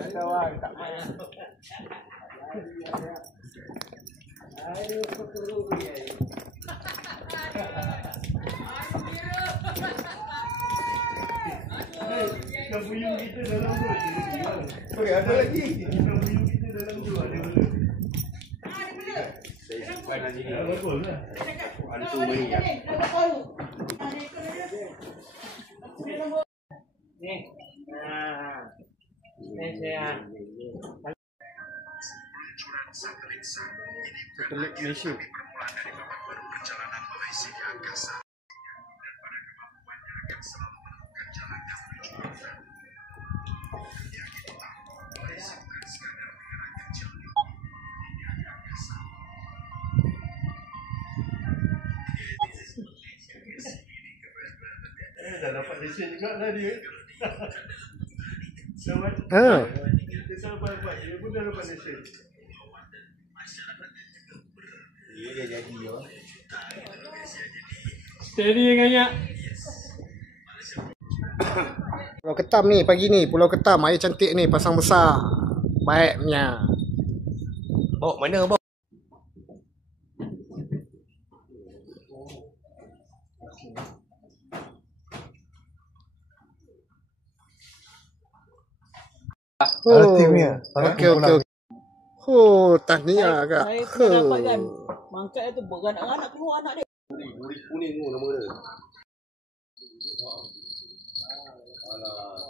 Tawag tak main. Ayo ketemu dia. Yang buyung kita dalam tu. Okey, ada lagi. Yang buyung kita dalam tu ada benda. Saya simpan di sini. Betul lah. Hantu beri ya. Ni. Ni saya. Satelit Malaysia. Perjalanan Malaysia di angkasa dan pada kemampuannya akan selalu menemukan jalan yang menuju Tuhan. Yang kita Malaysia bukan sekadar negara kecil di angkasa. Dah dapat lesen juga dah dia. Kita sampai dia pun dah dapat lesen. Dia jadi yo. Steady nganya. Pulau Ketam ni pagi ni, Pulau Ketam air cantik ni, pasang besar. Baiknya. Bawa mana bawa? Timnya. Okey. Oh, tahniah kak. Saya pernah dapat kan. Mangkat tu beranak-anak keluar anak dia. Kuning tu nama dia. Alah.